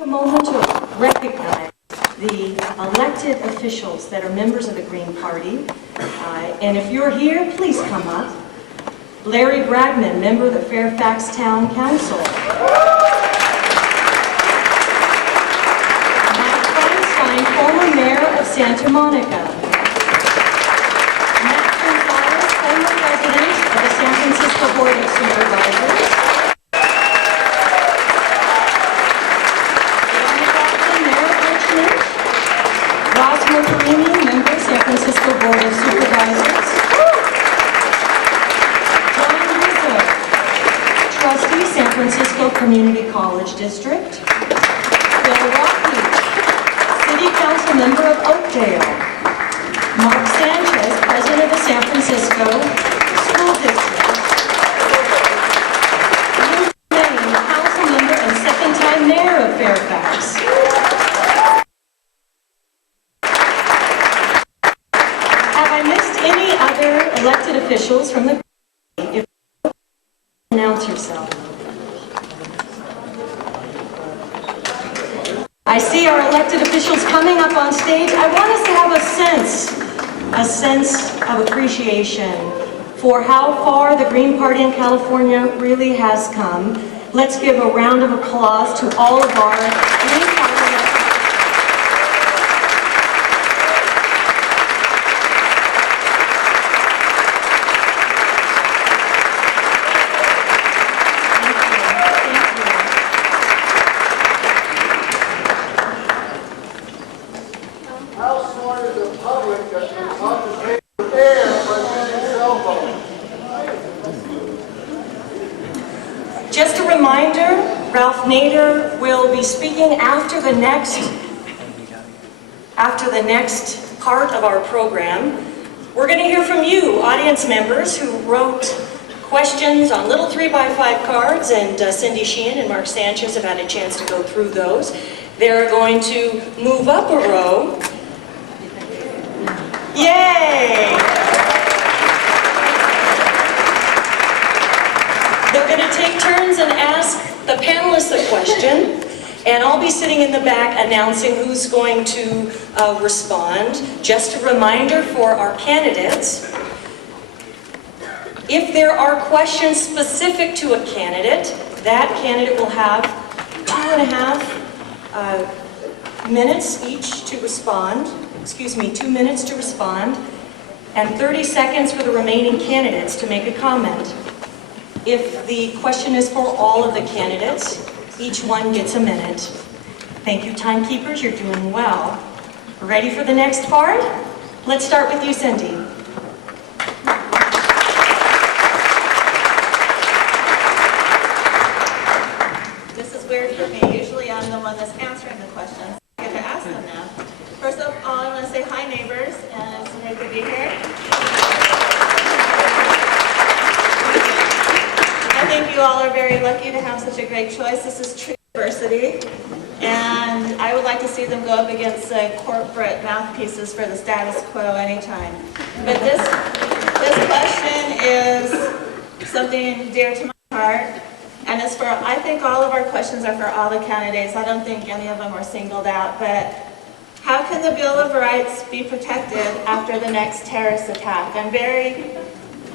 A moment to recognize the elected officials that are members of the Green Party. And if you're here, please come up. Larry Bragman, member of the Fairfax Town Council. Matt Feinstein, former mayor of Santa Monica. Matt Gonzalez, former president of the San Francisco Board of Supervisors. Member, San Francisco Board of Supervisors. John Rizzo, trustee, San Francisco Community College District. Bill Rocky, city council member of Oakdale. Mark Sanchez, president of the San Francisco School District. Lou Maine, council member and second-time mayor of Fairfax. Elected officials from the if you announce yourself. I see our elected officials coming up on stage. I want us to have a sense of appreciation for how far the Green Party in California really has come. Let's give a round of applause to all of our Green Party. Just a reminder, Ralph Nader will be speaking after the next part of our program. We're going to hear from you, audience members, who wrote questions on little 3x5 cards, and Cindy Sheehan and Mark Sanchez have had a chance to go through those. They're going to move up a row. Yay! They're going to take turns and ask the panelists a question, and I'll be sitting in the back announcing who's going to respond. Just a reminder for our candidates, if there are questions specific to a candidate, that candidate will have 2.5 minutes each to respond. 2 minutes to respond, and 30 seconds for the remaining candidates to make a comment. If the question is for all of the candidates, each one gets a minute. Thank you, timekeepers, you're doing well. Ready for the next part? Let's start with you, Cindy. This is weird for me. Usually I'm the one that's answering the questions. I get to ask them now. First of all, I want to say hi, neighbors, and it's great to be here. I think you all are very lucky to have such a great choice. This is true diversity, and I would like to see them go up against corporate mouthpieces for the status quo anytime. But this question is something dear to my heart, and it's for, I think all of our questions are for all the candidates. I don't think any of them are singled out, but how can the Bill of Rights be protected after the next terrorist attack? I'm very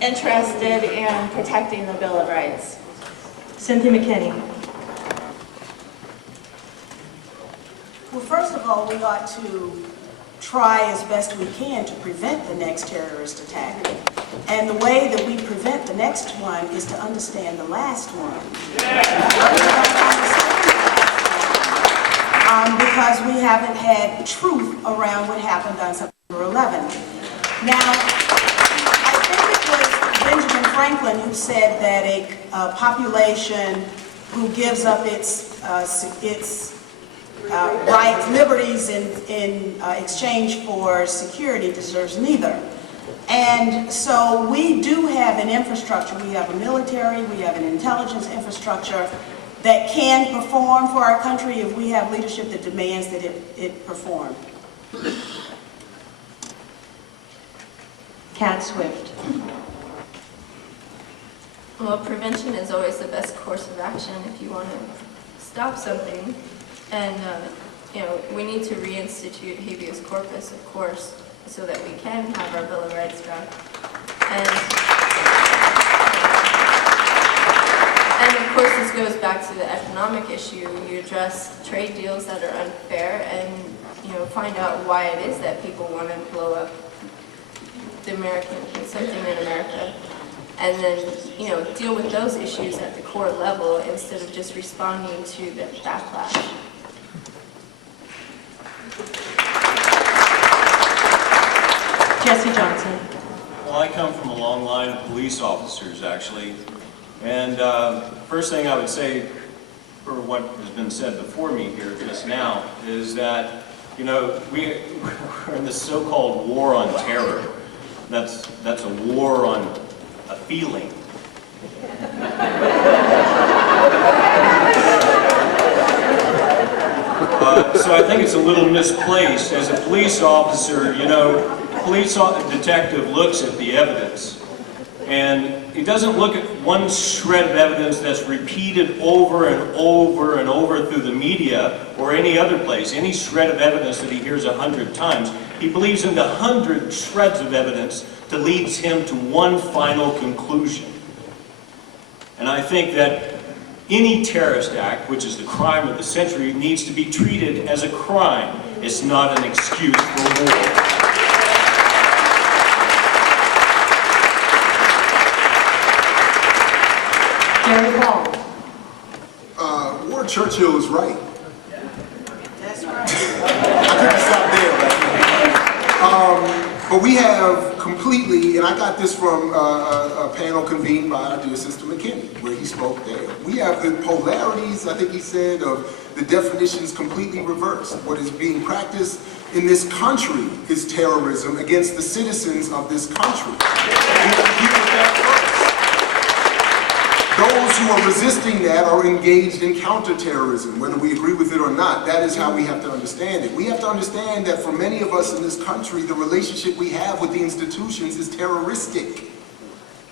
interested in protecting the Bill of Rights. Cynthia McKinney. Well, first of all, we ought to try as best we can to prevent the next terrorist attack. And the way that we prevent the next one is to understand the last one. Because we haven't had truth around what happened on September 11. Now, I think it was Benjamin Franklin who said that a population who gives up its rights, liberties in exchange for security deserves neither. And so we do have an infrastructure. We have a military, we have an intelligence infrastructure that can perform for our country if we have leadership that demands that it perform. Cat Swift. Well, prevention is always the best course of action if you want to stop something. And, we need to reinstitute habeas corpus, of course, so that we can have our Bill of Rights back. And of course, this goes back to the economic issue. You address trade deals that are unfair and, find out why it is that people want to blow up something in America. And then, deal with those issues at the core level instead of just responding to the backlash. Jesse Johnson. Well, I come from a long line of police officers, actually. And first thing I would say, for what has been said before me here just now, is that, we're in this so-called war on terror. That's a war on a feeling. So I think it's a little misplaced. As a police officer, police detective looks at the evidence, and he doesn't look at one shred of evidence that's repeated over and over and over through the media or any other place, any shred of evidence that he hears 100 times. He believes in the 100 shreds of evidence that leads him to one final conclusion. And I think that any terrorist act, which is the crime of the century, needs to be treated as a crime. It's not an excuse for war. Jerry Paul. Ward Churchill is right. That's right. I couldn't stop there, right? But we have completely, and I got this from a panel convened by our dear Sister McKinney, where he spoke there. We have the polarities, I think he said, of the definitions completely reversed. What is being practiced in this country is terrorism against the citizens of this country. Those who are resisting that are engaged in counterterrorism, whether we agree with it or not. That is how we have to understand it. We have to understand that for many of us in this country, the relationship we have with the institutions is terroristic.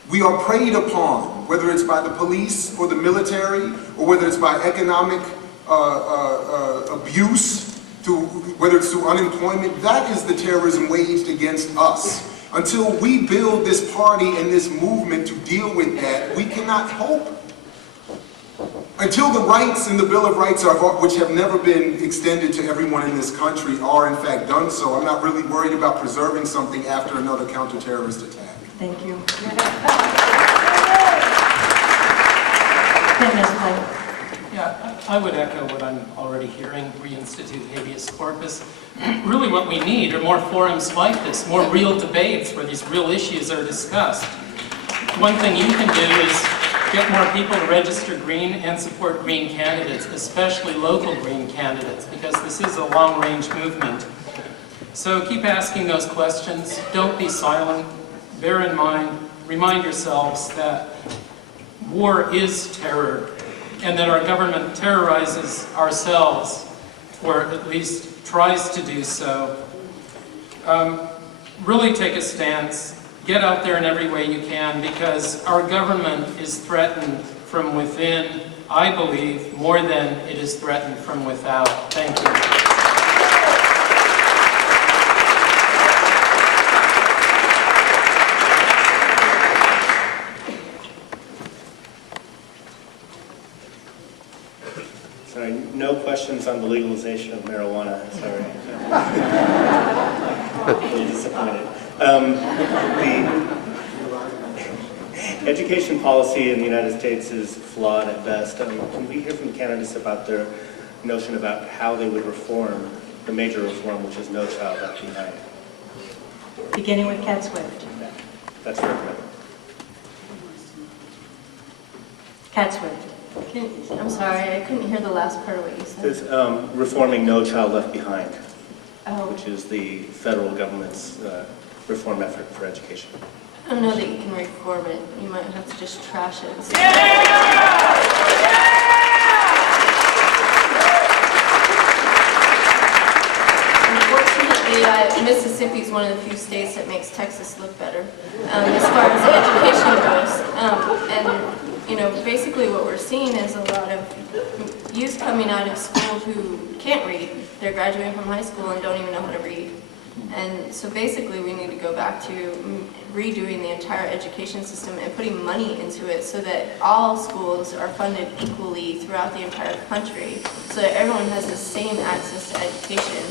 We are preyed upon, whether it's by the police or the military, or whether it's by economic abuse, whether it's through unemployment. That is the terrorism waged against us. Until we build this party and this movement to deal with that, we cannot hope. Until the rights in the Bill of Rights, which have never been extended to everyone in this country, are in fact done so, I'm not really worried about preserving something after another counter-terrorist attack. Thank you. Fitness Clay. Yeah, I would echo what I'm already hearing, reinstitute habeas corpus. Really what we need are more forums like this, more real debates where these real issues are discussed. One thing you can do is get more people to register Green and support Green candidates, especially local Green candidates, because this is a long-range movement. So keep asking those questions. Don't be silent. Bear in mind, remind yourselves that war is terror, and that our government terrorizes ourselves, or at least tries to do so. Really take a stance. Get out there in every way you can, because our government is threatened from within, I believe, more than it is threatened from without. Thank you. Sorry, no questions on the legalization of marijuana. Sorry. A little disappointed. The education policy in the United States is flawed at best. Can we hear from candidates about their notion about how they would reform the major reform, which is No Child Left Behind? Beginning with Cat Swift. Yeah, that's recommended. Cat Swift. I'm sorry, I couldn't hear the last part of what you said. There's reforming No Child Left Behind, Oh, which is the federal government's reform effort for education. I don't know that you can reform it. You might have to just trash it. Unfortunately, Mississippi is one of the few states that makes Texas look better as far as education goes. And basically what we're seeing is a lot of youth coming out of school who can't read. They're graduating from high school and don't even know how to read. And so basically we need to go back to redoing the entire education system and putting money into it so that all schools are funded equally throughout the entire country, so that everyone has the same access to education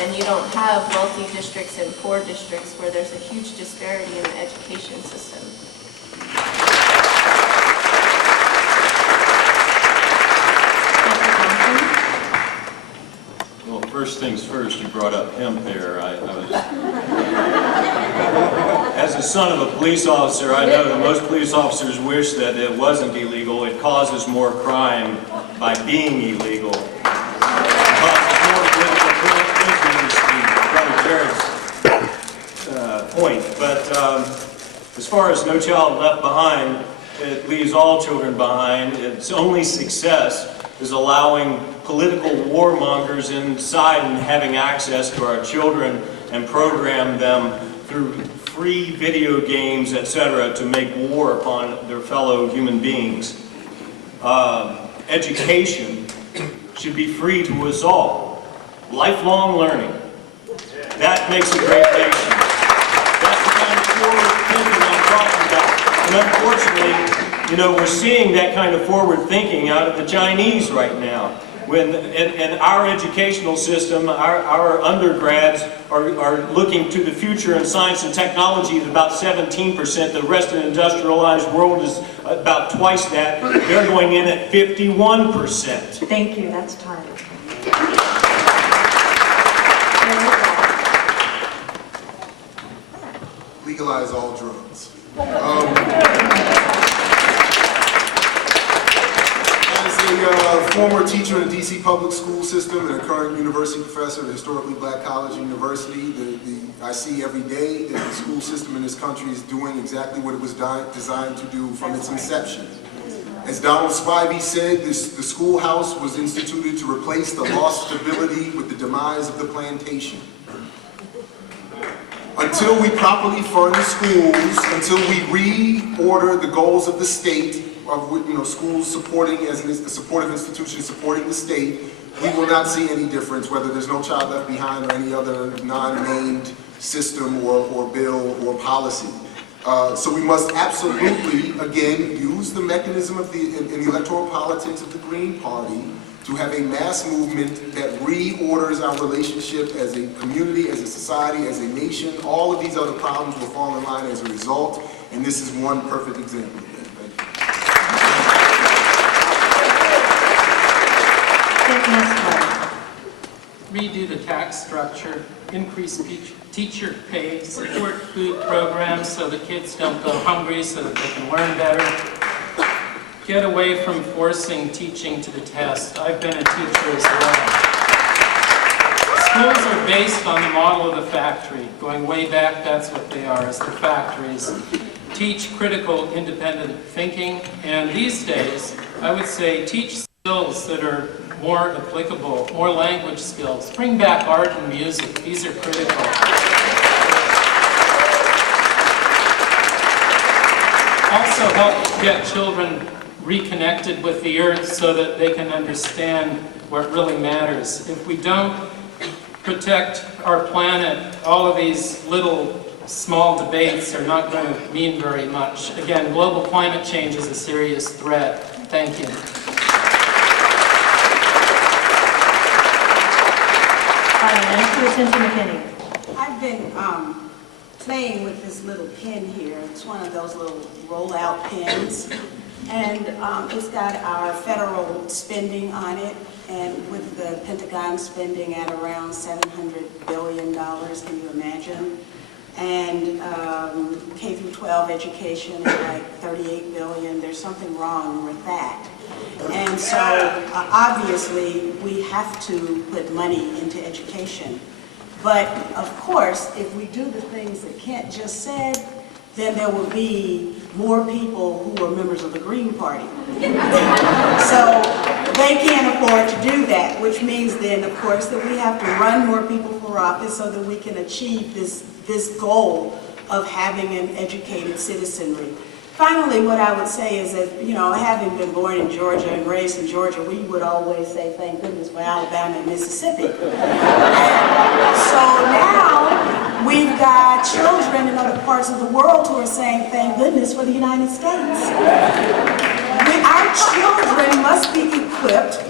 and you don't have wealthy districts and poor districts where there's a huge disparity in the education system. Well, first things first, you brought up hemp there. As a son of a police officer, I know that most police officers wish that it wasn't illegal. It causes more crime by being illegal. It causes more political prisoners, point. But as far as No Child Left Behind, it leaves all children behind. Its only success is allowing political warmongers inside and having access to our children and program them through free video games, etc., to make war upon their fellow human beings. Education should be free to us all. Lifelong learning. That makes a great nation. That's the kind of forward thinking I'm talking about. And unfortunately, we're seeing that kind of forward thinking out of the Chinese right now. When in our educational system, our undergrads are looking to the future in science and technology at about 17%. The rest of the industrialized world is about twice that. They're going in at 51%. Thank you, that's time. Legalize all drugs. As a former teacher in the DC public school system and a current university professor at a historically black college university, I see every day that the school system in this country is doing exactly what it was designed to do from its inception. As Donald Spivey said, the schoolhouse was instituted to replace the lost stability with the demise of the plantation. Until we properly fund schools, until we reorder the goals of the state, of schools supporting as a supportive institution supporting the state, we will not see any difference whether there's No Child Left Behind or any other non-named system or bill or policy. So we must absolutely, again, use the mechanism of in the electoral politics of the Green Party to have a mass movement that reorders our relationship as a community, as a society, as a nation. All of these other problems will fall in line as a result, and this is one perfect example of that. Redo the tax structure, increase teacher pay, support food programs so the kids don't go hungry so that they can learn better. Get away from forcing teaching to the test. I've been a teacher as well. Schools are based on the model of the factory. Going way back, that's what they are, as the factories. Teach critical, independent thinking, and these days, I would say teach skills that are more applicable, more language skills. Bring back art and music. These are critical. Also help get children reconnected with the earth so that they can understand what really matters. If we don't protect our planet, all of these little small debates are not going to mean very much. Again, global climate change is a serious threat. Thank you. I've been playing with this little pen here. It's one of those little roll-out pens. And it's got our federal spending on it, and with the Pentagon spending at around $700 billion, can you imagine? And K through 12 education is like $38 billion. There's something wrong with that. And so obviously we have to put money into education. But of course, if we do the things that Kent just said, then there will be more people who are members of the Green Party. So they can't afford to do that, which means then, of course, that we have to run more people for office so that we can achieve this goal of having an educated citizenry. Finally, what I would say is that, you know, having been born in Georgia and raised in Georgia, we would always say, thank goodness for Alabama and Mississippi. And so now we've got children in other parts of the world who are saying, thank goodness for the United States. Our children must be equipped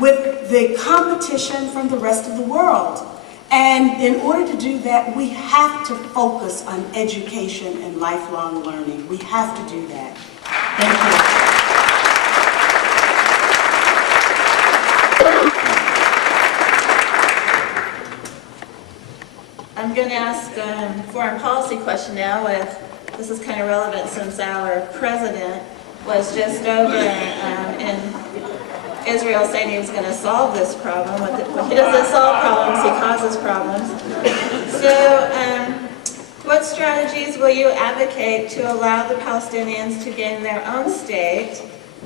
with the competition from the rest of the world. And in order to do that, we have to focus on education and lifelong learning. We have to do that. Thank you. I'm going to ask a foreign policy question now. This is kind of relevant since our president was just over in Israel saying he was going to solve this problem. He doesn't solve problems, he causes problems. So what strategies will you advocate to allow the Palestinians to gain their own state?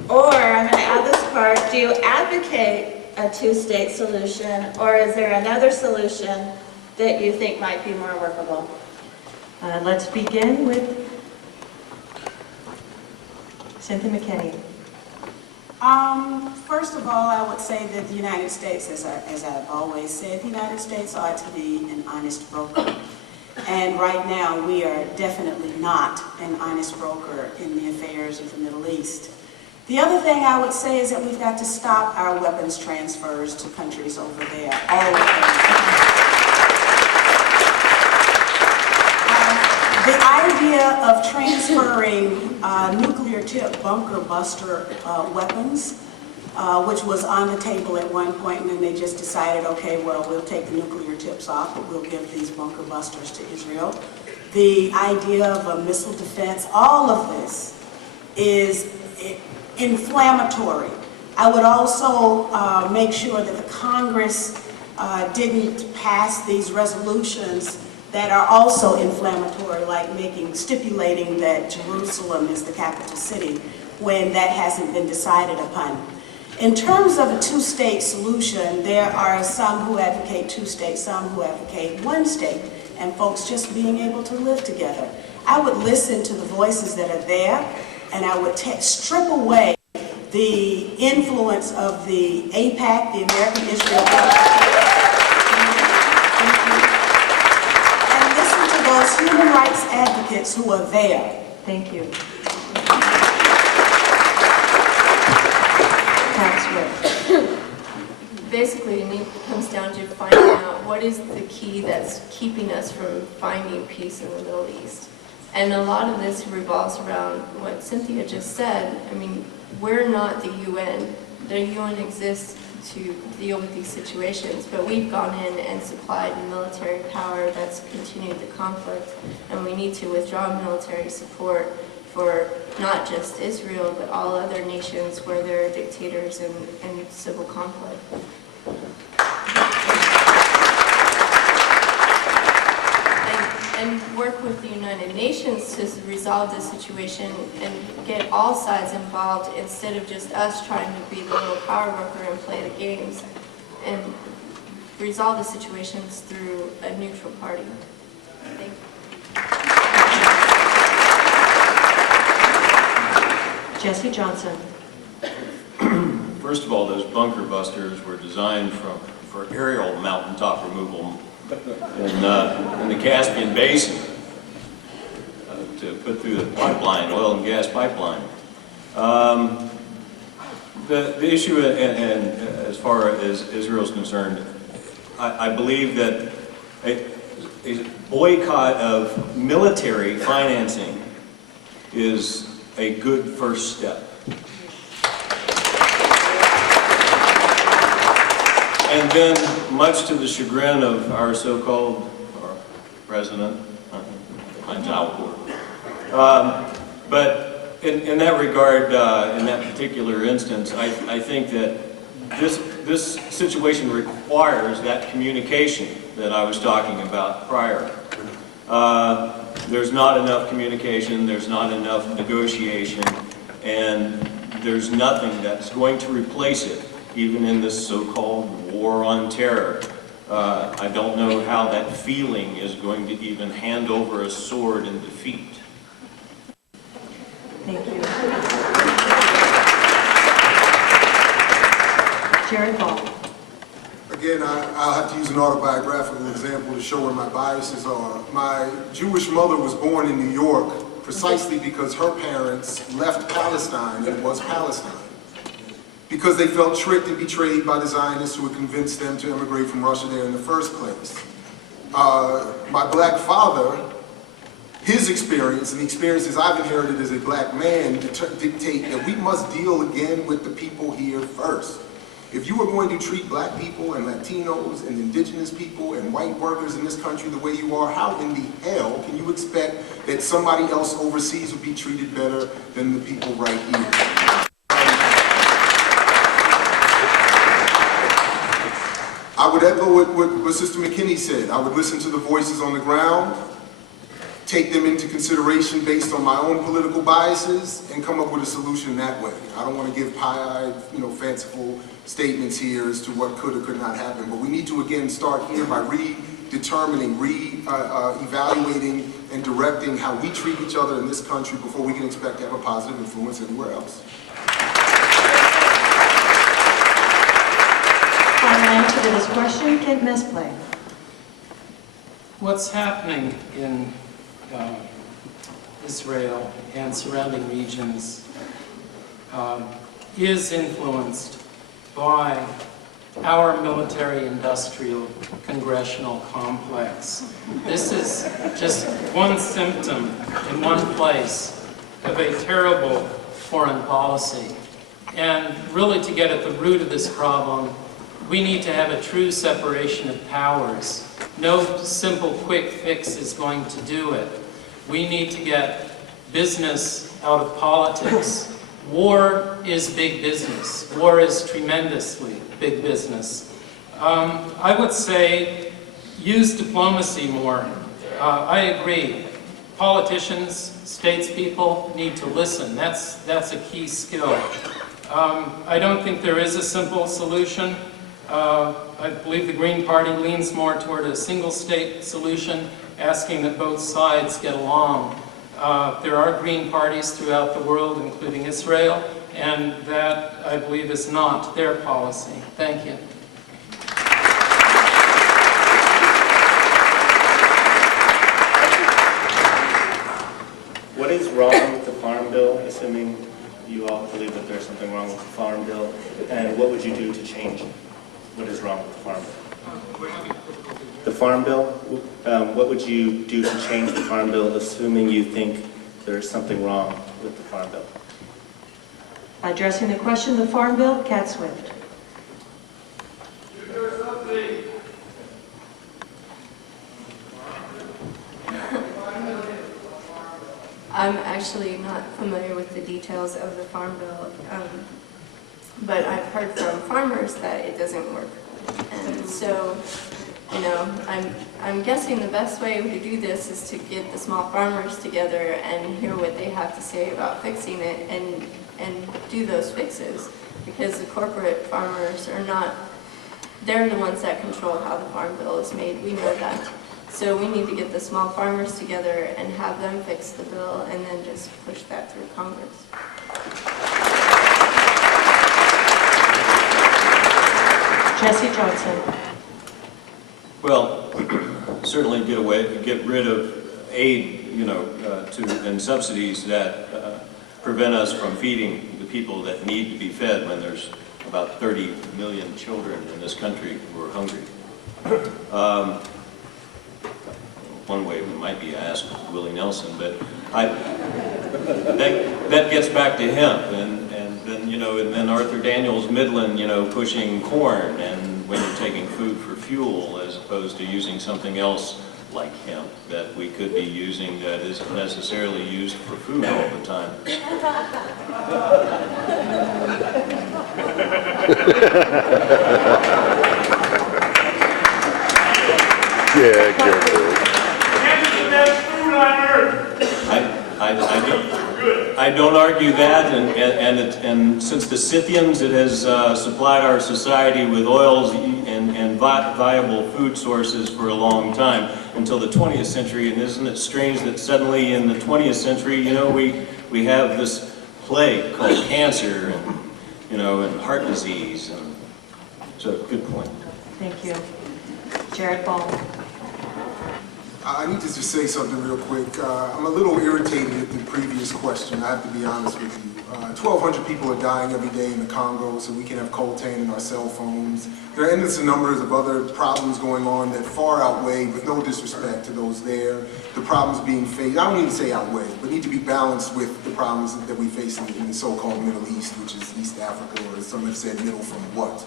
Or, I'm going to add this part, do you advocate a two-state solution, or is there another solution that you think might be more workable? Let's begin with Cynthia McKinney. First of all, I would say that the United States, as I've always said, the United States ought to be an honest broker. And right now, we are definitely not an honest broker in the affairs of the Middle East. The other thing I would say is that we've got to stop our weapons transfers to countries over there, all of them. The idea of transferring nuclear-tipped bunker buster weapons, which was on the table at one point, and then they just decided, okay, well, we'll take the nuclear tips off, but we'll give these bunker busters to Israel. The idea of a missile defense, all of this is inflammatory. I would also make sure that the Congress didn't pass these resolutions that are also inflammatory, like stipulating that Jerusalem is the capital city when that hasn't been decided upon. In terms of a two-state solution, there are some who advocate two states, some who advocate one state, and folks just being able to live together. I would listen to the voices that are there, and I would strip away the influence of the AIPAC, the American Israel those human rights advocates who are there. Thank you. Basically, it comes down to finding out what is the key that's keeping us from finding peace in the Middle East. And a lot of this revolves around what Cynthia just said. I mean, we're not the UN. The UN exists to deal with these situations, but we've gone in and supplied military power that's continued the conflict, and we need to withdraw military support for not just Israel, but all other nations where there are dictators and civil conflict. And work with the United Nations to resolve this situation and get all sides involved instead of just us trying to be the little power broker and play the games, and resolve the situations through a neutral party. Thank you. Jesse Johnson. First of all, those bunker busters were designed for aerial mountaintop removal in the Caspian Basin to put through the pipeline, oil and gas pipeline. The issue, and as far as Israel is concerned, I believe that a boycott of military financing is a good first step. And then, much to the chagrin of our so-called president, but in that regard, in that particular instance, I think that this situation requires that communication that I was talking about prior. There's not enough communication, there's not enough negotiation, and there's nothing that's going to replace it, even in this so-called war on terror. I don't know how that feeling is going to even hand over a sword in defeat. Jerry Paul. Again, I'll have to use an autobiographical example to show where my biases are. My Jewish mother was born in New York precisely because her parents left Palestine and it was Palestine. Because they felt tricked and betrayed by the Zionists who had convinced them to immigrate from Russia there in the first place. My black father, his experience and the experiences I've inherited as a black man dictate that we must deal again with the people here first. If you are going to treat black people and Latinos and indigenous people and white workers in this country the way you are, how in the hell can you expect that somebody else overseas will be treated better than the people right here? I would echo what Sister McKinney said. I would listen to the voices on the ground, take them into consideration based on my own political biases, and come up with a solution that way. I don't want to give pie-eyed, fanciful statements here as to what could or could not happen, but we need to again start here by redetermining, evaluating, and directing how we treat each other in this country before we can expect to have a positive influence anywhere else. Final answer to this question, Kent Mesplay. What's happening in Israel and surrounding regions is influenced by our military-industrial congressional complex. This is just one symptom in one place of a terrible foreign policy. And really, to get at the root of this problem, we need to have a true separation of powers. No simple quick fix is going to do it. We need to get business out of politics. War is big business. War is tremendously big business. I would say use diplomacy more. I agree. Politicians, statespeople need to listen. That's a key skill. I don't think there is a simple solution. I believe the Green Party leans more toward a single-state solution, asking that both sides get along. There are Green parties throughout the world, including Israel, and that, I believe, is not their policy. Thank you. What is wrong with the Farm Bill, assuming you all believe that there's something wrong with the Farm Bill, and what would you do to change what is wrong with the Farm Bill? The Farm Bill, what would you do to change the Farm Bill, assuming you think there's something wrong with the Farm Bill? Addressing the question, the Farm Bill, Cat Swift. I'm actually not familiar with the details of the Farm Bill, but I've heard from farmers that it doesn't work. And so, I'm guessing the best way to do this is to get the small farmers together and hear what they have to say about fixing it and do those fixes. Because the corporate farmers are not, they're the ones that control how the Farm Bill is made. We know that. So we need to get the small farmers together and have them fix the bill and then just push that through Congress. Jesse Johnson. Well, certainly get rid of aid, and subsidies that prevent us from feeding the people that need to be fed when there's about 30 million children in this country who are hungry. One way we might be asked Willie Nelson, but that gets back to hemp, and then Arthur Daniels Midland, pushing corn, and when you're taking food for fuel as opposed to using something else like hemp that we could be using that isn't necessarily used for food all the time. Yeah, good. I don't argue that, and since the Scythians, it has supplied our society with oils and viable food sources for a long time, until the 20th century, and isn't it strange that suddenly in the 20th century, we have this plague called cancer, and heart disease, So, good point. Thank you. Jared Ball. I need to just say something real quick. I'm a little irritated at the previous question, I have to be honest with you. 1,200 people are dying every day in the Congo, so we can have coltan in our cell phones. There are endless numbers of other problems going on that far outweigh, with no disrespect to those there, the problems being faced, I don't even say outweigh, but need to be balanced with the problems that we face in the so-called Middle East, which is East Africa, or as some have said, middle from what?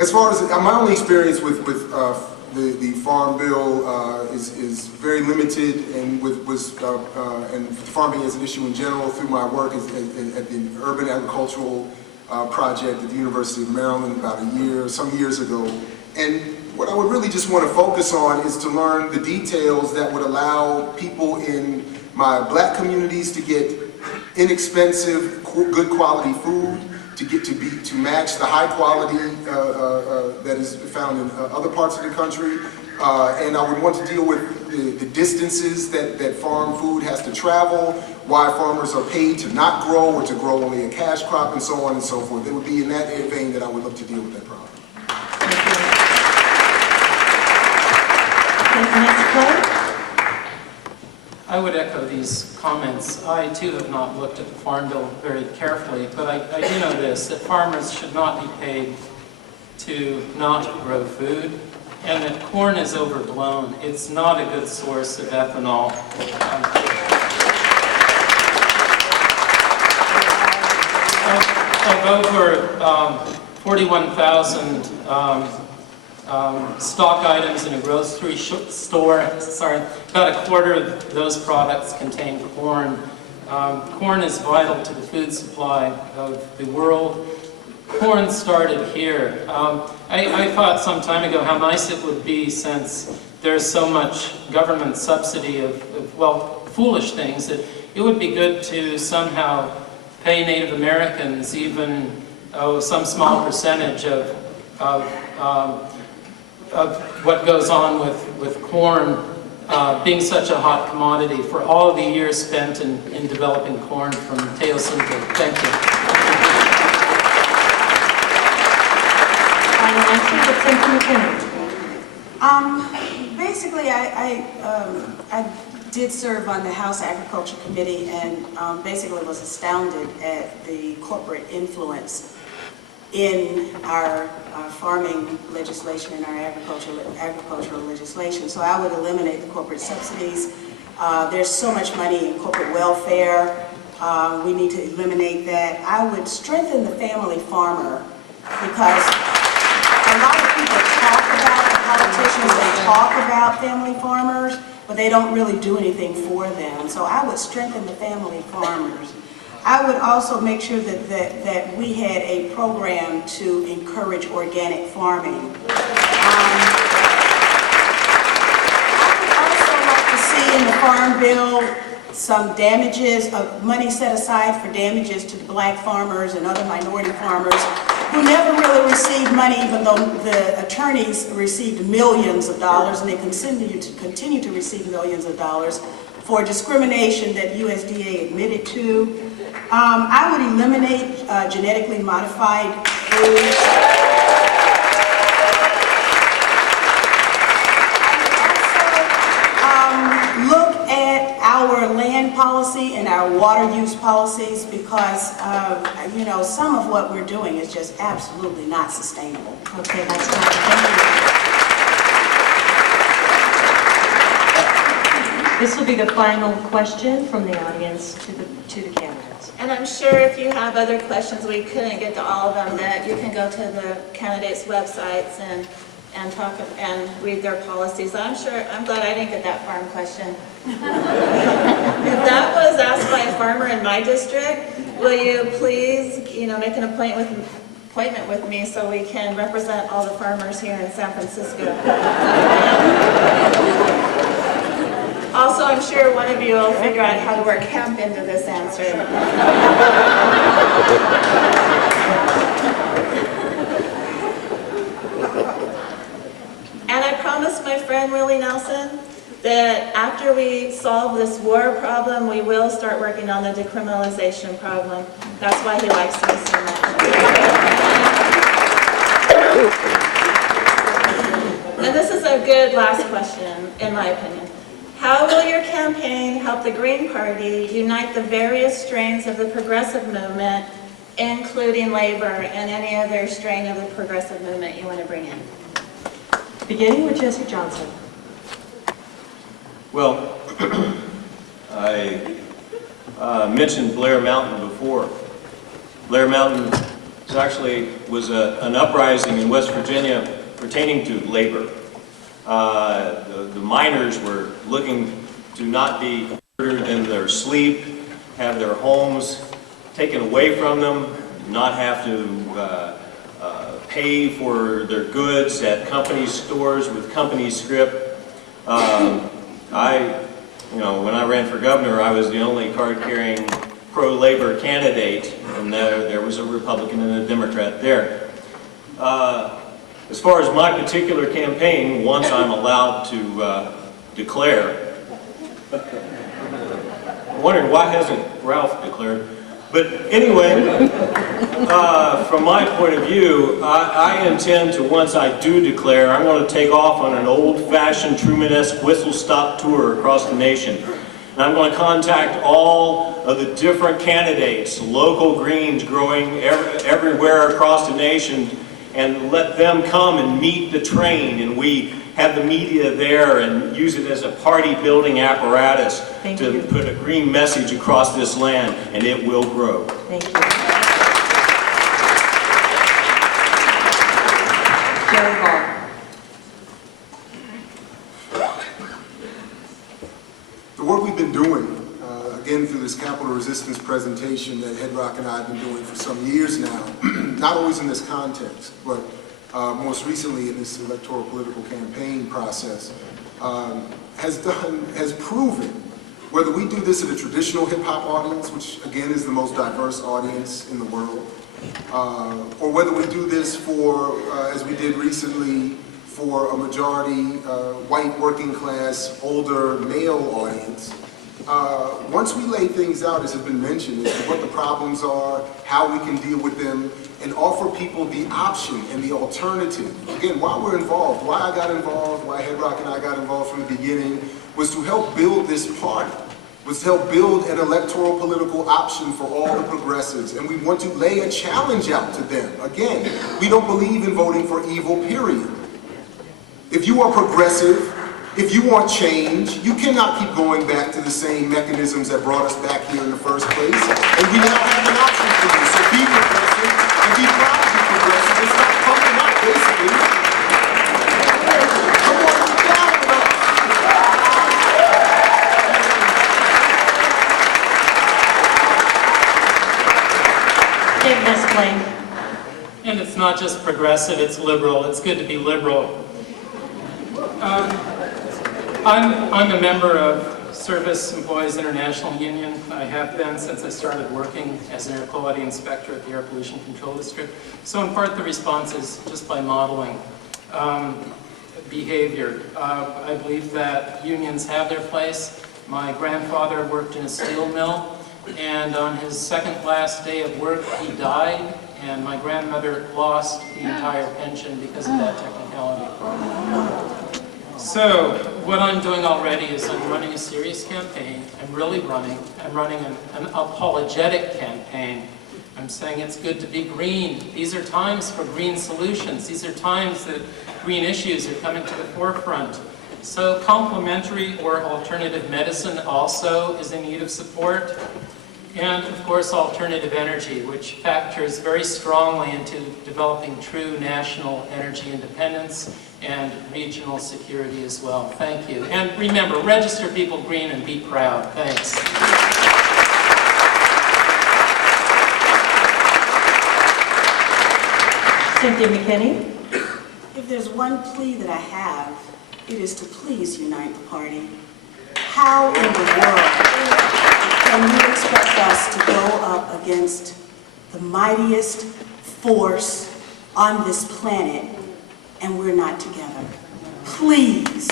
As far as, my only experience with the Farm Bill is very limited, and and farming as an issue in general through my work at the Urban Agricultural Project at the University of Maryland about some years ago. And what I would really just want to focus on is to learn the details that would allow people in my black communities to get inexpensive, good quality food, to match the high quality that is found in other parts of the country. And I would want to deal with the distances that farm food has to travel, why farmers are paid to not grow or to grow only a cash crop, and so on and so forth. It would be in that vein that I would look to deal with that problem. Next, Clay. I would echo these comments. I too have not looked at the Farm Bill very carefully, but I do know this, that farmers should not be paid to not grow food, and that corn is overblown. It's not a good source of ethanol. Of over 41,000 stock items in a grocery store, about a quarter of those products contain corn. Corn is vital to the food supply of the world. Corn started here. I thought some time ago how nice it would be, since there's so much government subsidy of well, foolish things, that it would be good to somehow pay Native Americans even some small percentage of what goes on with corn being such a hot commodity for all of the years spent in developing corn from Teosinte. Thank you. Final answer, but Senator McKinney. Basically, I did serve on the House Agriculture Committee, and basically was astounded at the corporate influence in our farming legislation and our agricultural legislation. So I would eliminate the corporate subsidies. There's so much money in corporate welfare. We need to eliminate that. I would strengthen the family farmer, because a lot of people talk about, the politicians, they talk about family farmers, but they don't really do anything for them. So I would strengthen the family farmers. I would also make sure that we had a program to encourage organic farming. I would also like to see in the Farm Bill some damages, money set aside for damages to the black farmers and other minority farmers who never really received money, even though the attorneys received millions of dollars, and they continue to receive millions of dollars for discrimination that USDA admitted to. I would eliminate genetically modified foods. I would also look at our land policy and our water use policies, because you know, some of what we're doing is just absolutely not sustainable. Okay, that's fine. Thank you. This will be the final question from the audience to the candidates. And I'm sure if you have other questions, we couldn't get to all of them, that you can go to the candidates' websites and talk and read their policies. I'm glad I didn't get that farm question. If that was asked by a farmer in my district, will you please, make an appointment with me so we can represent all the farmers here in San Francisco. Also, I'm sure one of you will figure out how to work hemp into this answer. And I promised my friend Willie Nelson that after we solve this war problem, we will start working on the decriminalization problem. That's why he likes me so much. And this is a good last question, in my opinion. How will your campaign help the Green Party unite the various strains of the progressive movement, including labor and any other strain of the progressive movement you want to bring in? Beginning with Jesse Johnson. Well, I mentioned Blair Mountain before. Blair Mountain was an uprising in West Virginia pertaining to labor. The miners were looking to not be murdered in their sleep, have their homes taken away from them, not have to pay for their goods at company stores with company script. When I ran for governor, I was the only card-carrying pro-labor candidate, and there was a Republican and a Democrat there. As far as my particular campaign, once I'm allowed to declare, I'm wondering why hasn't Ralph declared? But anyway, from my point of view, I intend to, once I do declare, I'm going to take off on an old-fashioned Truman-esque whistle-stop tour across the nation. And I'm going to contact all of the different candidates, local Greens growing everywhere across the nation, and let them come and meet the train, and we have the media there and use it as a party-building apparatus to put a green message across this land, and it will grow. Thank you. Jerry Ball. The work we've been doing, again through this capital resistance presentation that Hedrock and I have been doing for some years now, not always in this context, but most recently in this electoral political campaign process, has proven, whether we do this at a traditional hip-hop audience, which again is the most diverse audience in the world, or whether we do this for, as we did recently, for a majority white working class older male audience, once we lay things out, as has been mentioned, as to what the problems are, how we can deal with them, and offer people the option and the alternative. Again, why we're involved, why I got involved, why Hedrock and I got involved from the beginning, was to help build this party, was to help build an electoral political option for all the progressives, and we want to lay a challenge out to them. Again, we don't believe in voting for evil, period. If you are progressive, if you want change, you cannot keep going back to the same mechanisms that brought us back here in the first place. And we now have an option for you. So be progressive and be proud to be progressive and stop pumping up, basically. Come on, get down with us. Dave Mesclane. And it's not just progressive, it's liberal. It's good to be liberal. I'm a member of Service Employees International Union. I have been since I started working as an air quality inspector at the Air Pollution Control District. So in part the response is just by modeling behavior. I believe that unions have their place. My grandfather worked in a steel mill, and on his second last day of work he died, and my grandmother lost the entire pension because of that technicality. So, what I'm doing already is I'm running a serious campaign. I'm running an apologetic campaign. I'm saying it's good to be green. These are times for green solutions. These are times that green issues are coming to the forefront. So complementary or alternative medicine also is in need of support. And of course alternative energy, which factors very strongly into developing true national energy independence and regional security as well. Thank you. And remember, register people green and be proud. Thanks. Cynthia McKinney. If there's one plea that I have, it is to please unite the party. How in the world can you expect us to go up against the mightiest force on this planet and we're not together? Please.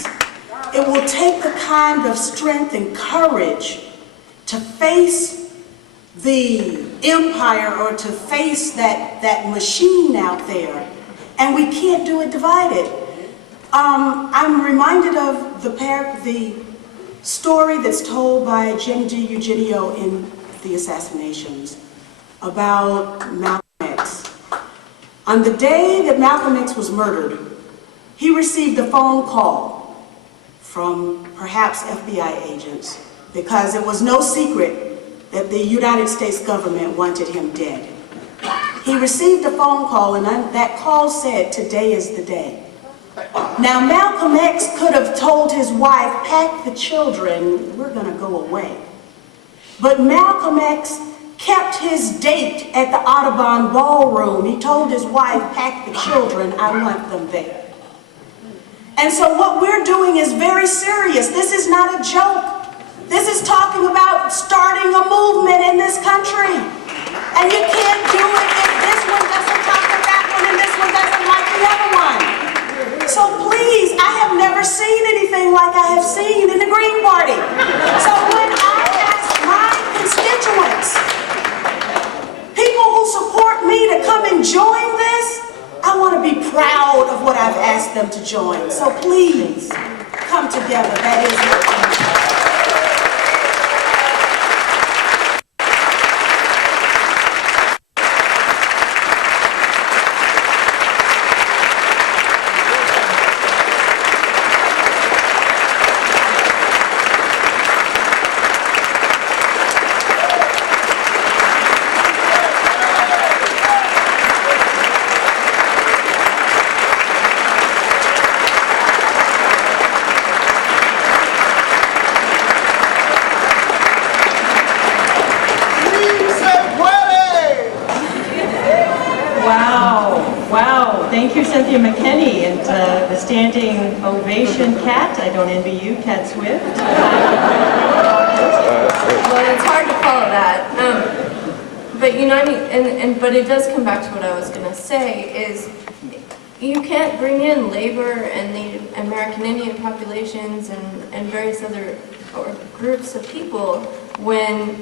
It will take the kind of strength and courage to face the empire or to face that machine out there And we can't do it divided. I'm reminded of the story that's told by Jenny D. Eugenio in The Assassinations about Malcolm X. On the day that Malcolm X was murdered, he received a phone call from perhaps FBI agents, because it was no secret that the United States government wanted him dead. He received a phone call, and that call said, "Today is the day." Now, Malcolm X could have told his wife, "Pack the children, we're gonna go away." But Malcolm X kept his date at the Audubon Ballroom. He told his wife, "Pack the children, I want them there." And so what we're doing is very serious. This is not a joke. This is talking about starting a movement in this country. And you can't do it if this one doesn't talk to that one and this one doesn't like the other one. So please, I have never seen anything like I have seen in the Green Party. So when I ask my constituents, people who support me, to come and join this, I want to be proud of what I've asked them to join. So please, come together. That is my commitment. Thank you, Cynthia McKinney, and the standing ovation, Kat. I don't envy you, Kat Swift. Well, it's hard to follow that. But you know, I mean, but it does come back to what I was going to say, is you can't bring in labor and the American Indian populations and various other groups of people when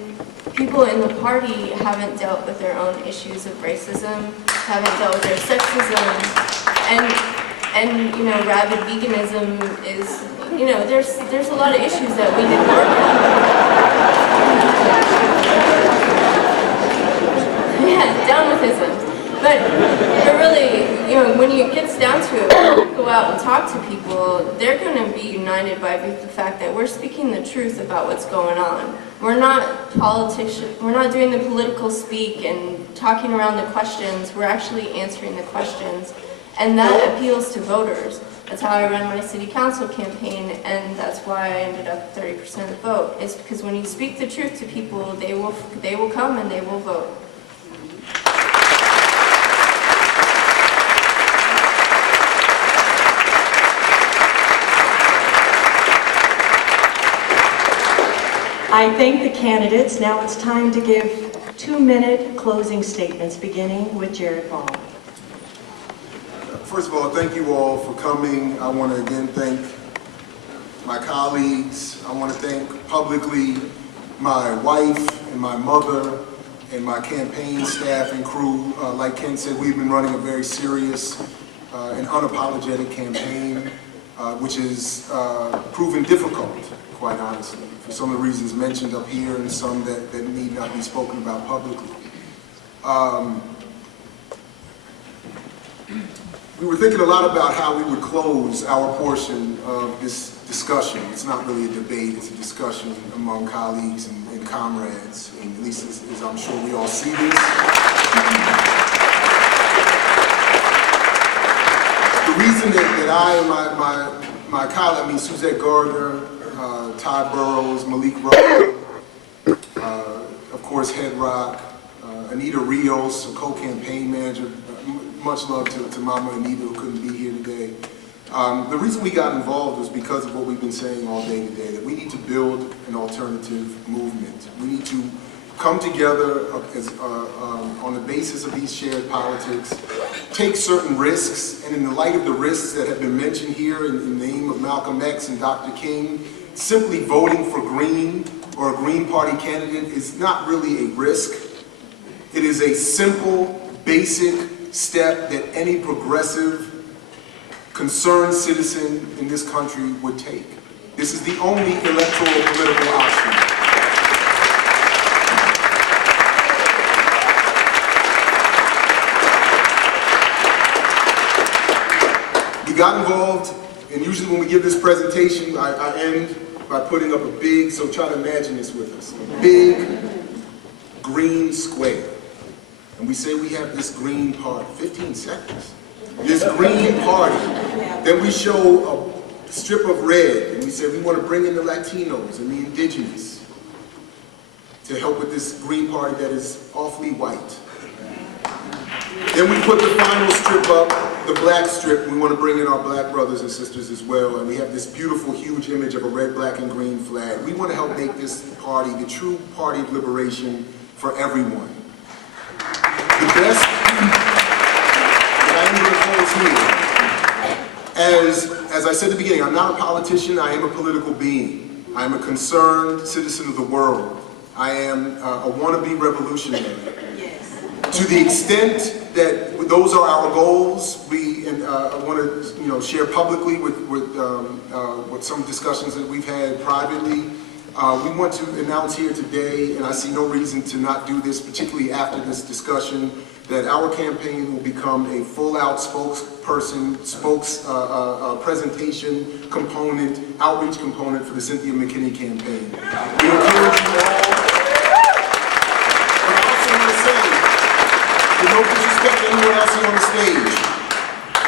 people in the party haven't dealt with their own issues of racism, haven't dealt with their sexism, and you know, rabid veganism is, you know, there's a lot of issues that we didn't work on. Yeah, down with isms. But really, you know, when it gets down to it, go out and talk to people, they're going to be united by the fact that we're speaking the truth about what's going on. We're not politicians, we're not doing the political speak and talking around the questions, we're actually answering the questions. And that appeals to voters. That's how I ran my city council campaign, and that's why I ended up 30% of the vote. It's because when you speak the truth to people, they will come and they will vote. I thank the candidates. Now it's time to give 2-minute closing statements, beginning with Jared Ball. First of all, thank you all for coming. I want to again thank my colleagues. I want to thank publicly my wife and my mother and my campaign staff and crew. Like Ken said, we've been running a very serious and unapologetic campaign, which is proven difficult, quite honestly, for some of the reasons mentioned up here and some that need not be spoken about publicly. We were thinking a lot about how we would close our portion of this discussion. It's not really a debate, it's a discussion among colleagues and comrades, and at least as I'm sure we all see this. The reason that I and my colleague, I mean Suzette Gardner, Todd Burrows, Malik Rowe, of course Head Rock, Anita Rios, a co-campaign manager, much love to Mama Anita who couldn't be here today. The reason we got involved was because of what we've been saying all day today, that we need to build an alternative movement. We need to come together on the basis of these shared politics, take certain risks, and in the light of the risks that have been mentioned here in the name of Malcolm X and Dr. King, simply voting for Green or a Green Party candidate is not really a risk. It is a simple, basic step that any progressive, concerned citizen in this country would take. This is the only electoral political option. We got involved, and usually when we give this presentation, I end by putting up a big, so try to imagine this with us, a big green square. And we say we have this green party, 15 seconds. This green party. Then we show a strip of red, and we say we want to bring in the Latinos and the indigenous to help with this green party that is awfully white. Then we put the final strip up, the black strip. We want to bring in our black brothers and sisters as well. And we have this beautiful, huge image of a red, black, and green flag. We want to help make this party the true party of liberation for everyone. The best that I am going to close here. As I said at the beginning, I'm not a politician, I am a political being. I am a concerned citizen of the world. I am a wannabe revolutionary. To the extent that those are our goals, I want to share publicly with some discussions that we've had privately. We want to announce here today, and I see no reason to not do this, particularly after this discussion, that our campaign will become a full-out spokesperson, presentation component, outreach component for the Cynthia McKinney campaign. We encourage you all, but I also want to say, with no disrespect to anyone else here on the stage,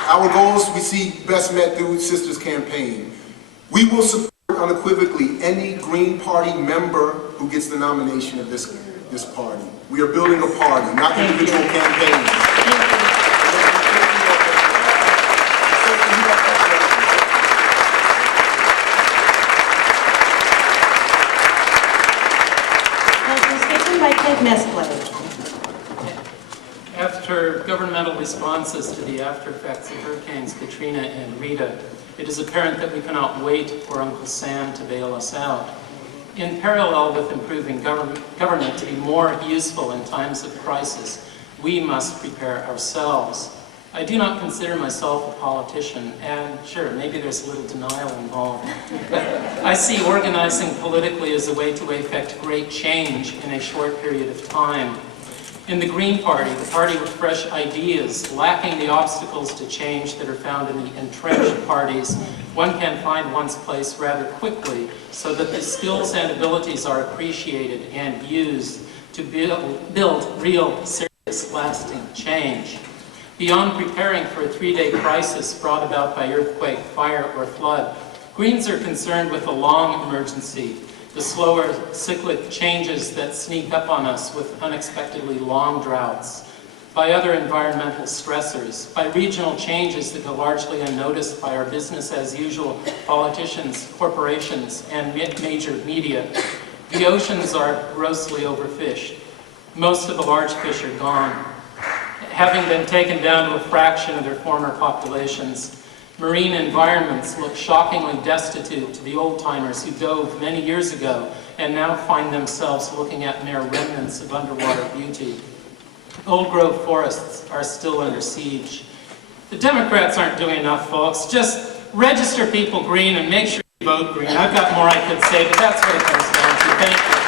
our goals we see best met through Sisters Campaign. We will support unequivocally any Green Party member who gets the nomination of this party. We are building a party, not individual campaigns. Statement by Kent Mesplay. After governmental responses to the after effects of Hurricanes Katrina and Rita, it is apparent that we cannot wait for Uncle Sam to bail us out. In parallel with improving government to be more useful in times of crisis, we must prepare ourselves. I do not consider myself a politician, and sure, maybe there's a little denial involved, but I see organizing politically as a way to effect great change in a short period of time. In the Green Party, the party with fresh ideas, lacking the obstacles to change that are found in the entrenched parties, one can find one's place rather quickly so that the skills and abilities are appreciated and used to build real, serious, lasting change. Beyond preparing for a 3-day crisis brought about by earthquake, fire, or flood, Greens are concerned with the long emergency, the slower cyclic changes that sneak up on us with unexpectedly long droughts, by other environmental stressors, by regional changes that go largely unnoticed by our business-as-usual politicians, corporations, and major media. The oceans are grossly overfished. Most of the large fish are gone, having been taken down to a fraction of their former populations. Marine environments look shockingly destitute to the old-timers who dove many years ago and now find themselves looking at mere remnants of underwater beauty. Old-growth forests are still under siege. The Democrats aren't doing enough, folks. Just register people green and make sure you vote green. I've got more I could say, but that's what it comes down to. Thank you.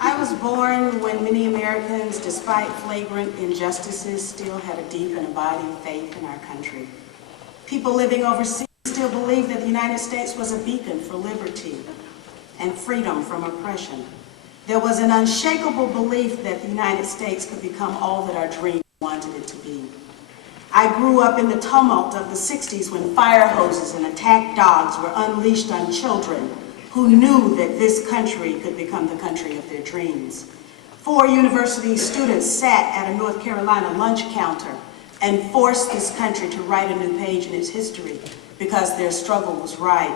I was born when many Americans, despite flagrant injustices, still had a deep and abiding faith in our country. People living overseas still believed that the United States was a beacon for liberty and freedom from oppression. There was an unshakable belief that the United States could become all that our dreams wanted it to be. I grew up in the tumult of the 60s when fire hoses and attack dogs were unleashed on children who knew that this country could become the country of their dreams. 4 university students sat at a North Carolina lunch counter and forced this country to write a new page in its history because their struggle was right.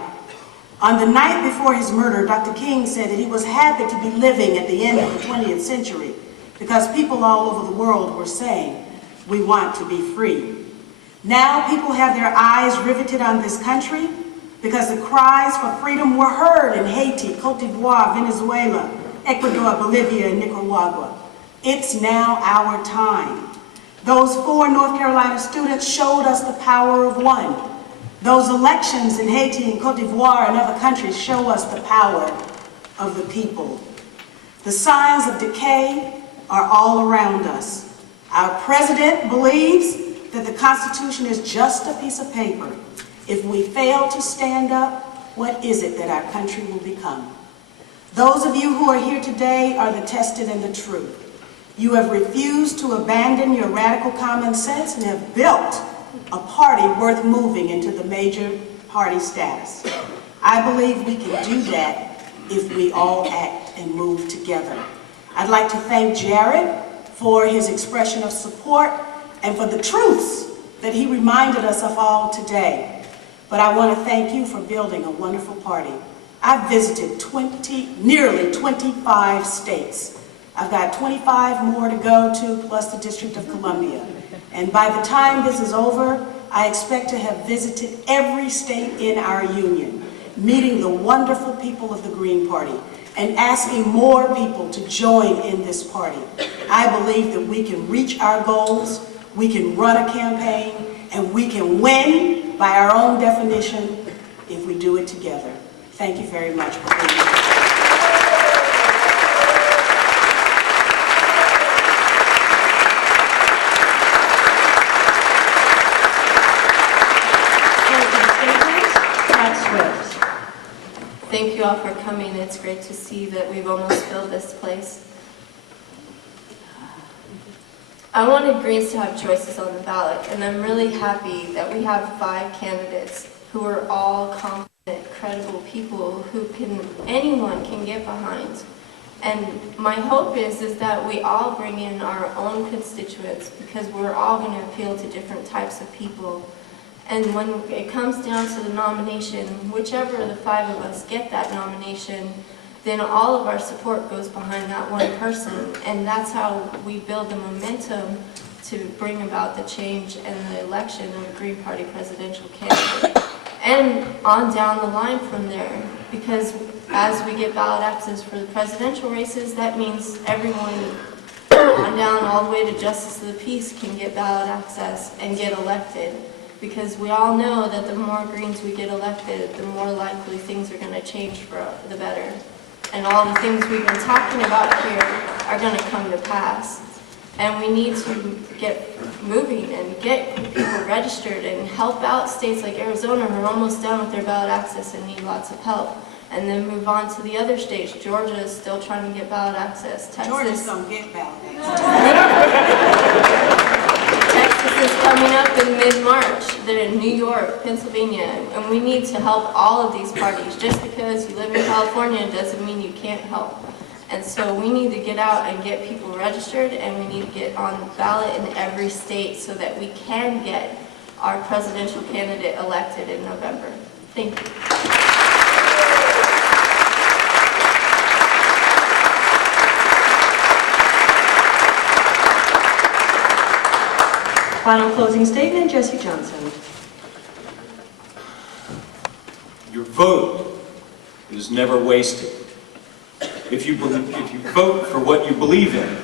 On the night before his murder, Dr. King said that he was happy to be living at the end of the 20th century because people all over the world were saying, we want to be free. Now people have their eyes riveted on this country because the cries for freedom were heard in Haiti, Cote d'Ivoire, Venezuela, Ecuador, Bolivia, and Nicaragua. It's now our time. Those 4 North Carolina students showed us the power of one. Those elections in Haiti and Cote d'Ivoire and other countries show us the power of the people. The signs of decay are all around us. Our president believes that the Constitution is just a piece of paper. If we fail to stand up, what is it that our country will become? Those of you who are here today are the tested and the true. You have refused to abandon your radical common sense and have built a party worth moving into the major party status. I believe we can do that if we all act and move together. I'd like to thank Jared for his expression of support and for the truths that he reminded us of all today. But I want to thank you for building a wonderful party. I've visited nearly 25 states. I've got 25 more to go to, plus the District of Columbia. And by the time this is over, I expect to have visited every state in our union, meeting the wonderful people of the Green Party, and asking more people to join in this party. I believe that we can reach our goals, we can run a campaign, and we can win by our own definition if we do it together. Thank you very much for being here. Thank you all for coming. It's great to see that we've almost filled this place. I wanted Greens to have choices on the ballot, and I'm really happy that we have 5 candidates who are all competent, credible people who anyone can get behind. And my hope is that we all bring in our own constituents, because we're all going to appeal to different types of people. And when it comes down to the nomination, whichever of the 5 of us get that nomination, then all of our support goes behind that one person. And that's how we build the momentum to bring about the change and the election of a Green Party presidential candidate. And on down the line from there, because as we get ballot access for the presidential races, that means everyone on down all the way to Justice of the Peace can get ballot access and get elected. Because we all know that the more Greens we get elected, the more likely things are going to change for the better. And all the things we've been talking about here are going to come to pass. And we need to get moving and get people registered and help out states like Arizona who are almost done with their ballot access and need lots of help. And then move on to the other states. Georgia is still trying to get ballot access. Georgia's going to get ballot access. Texas is coming up in mid-March. They're in New York, Pennsylvania, and we need to help all of these parties. Just because you live in California doesn't mean you can't help. And so we need to get out and get people registered, and we need to get on the ballot in every state so that we can get our presidential candidate elected in November. Thank you. Final closing statement, Jesse Johnson. Your vote is never wasted. If you vote for what you believe in,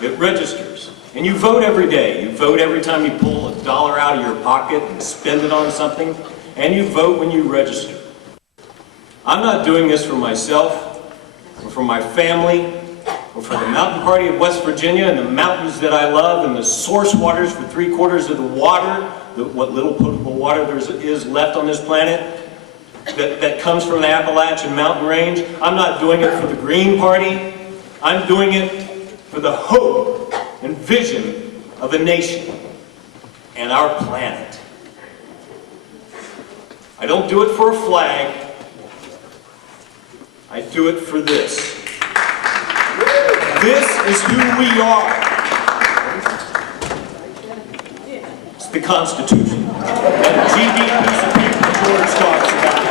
it registers. And you vote every day. You vote every time you pull $1 out of your pocket and spend it on something. And you vote when you register. I'm not doing this for myself, or for my family, or for the Mountain Party of West Virginia and the mountains that I love and the source waters for 3/4 of the water, what little potable water there is left on this planet that comes from the Appalachian Mountain Range. I'm not doing it for the Green Party. I'm doing it for the hope and vision of a nation and our planet. I don't do it for a flag. I do it for this. This is who we are. It's the Constitution. That GD piece of paper George talks about.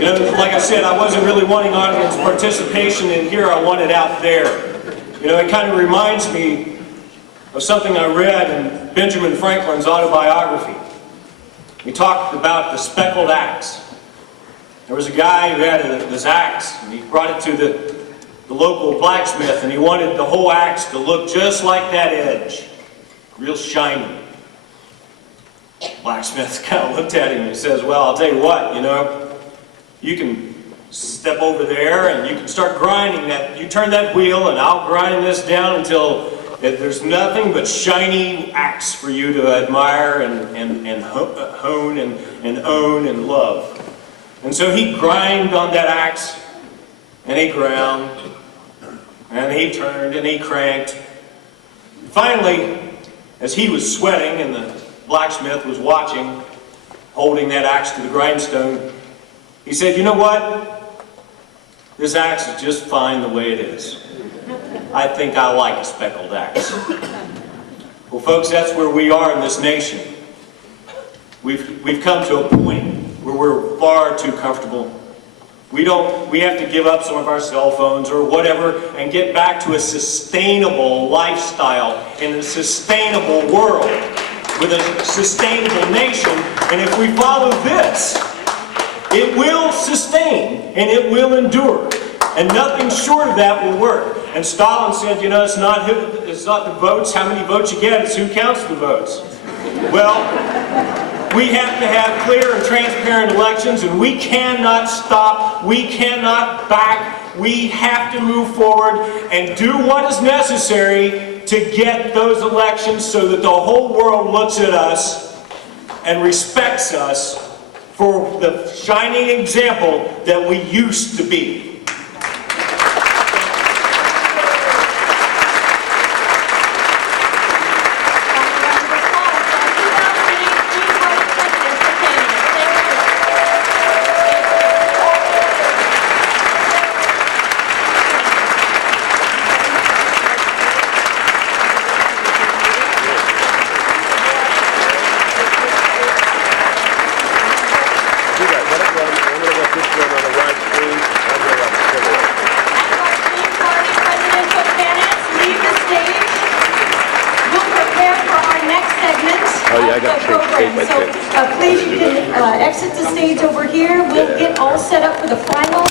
You know, like I said, I wasn't really wanting audience participation in here. I want it out there You know, it kind of reminds me of something I read in Benjamin Franklin's autobiography. He talked about the speckled axe. There was a guy who had this axe, and he brought it to the local blacksmith, and he wanted the whole axe to look just like that edge, real shiny. Blacksmith kind of looked at him and he says, well, I'll tell you what, you know, you can step over there and you can start grinding that, you turn that wheel and I'll grind this down until there's nothing but shiny axe for you to admire and hone and own and love. And so he grind on that axe, and he ground, and he turned, and he cranked. Finally, as he was sweating, and the blacksmith was watching, holding that axe to the grindstone, he said, you know what? This axe is just fine the way it is. I think I like a speckled axe. Well, folks, that's where we are in this nation. We've come to a point where we're far too comfortable. We have to give up some of our cell phones or whatever and get back to a sustainable lifestyle in a sustainable world with a sustainable nation. And if we follow this, it will sustain and it will endure. And nothing short of that will work. And Stalin said, you know, it's not the votes, how many votes you get, it's who counts the votes. Well, we have to have clear and transparent elections, and we cannot stop, we cannot back, we have to move forward and do what is necessary to get those elections so that the whole world looks at us and respects us for the shining example that we used to be. Please, you can exit the stage over here. We'll get all set up for the final.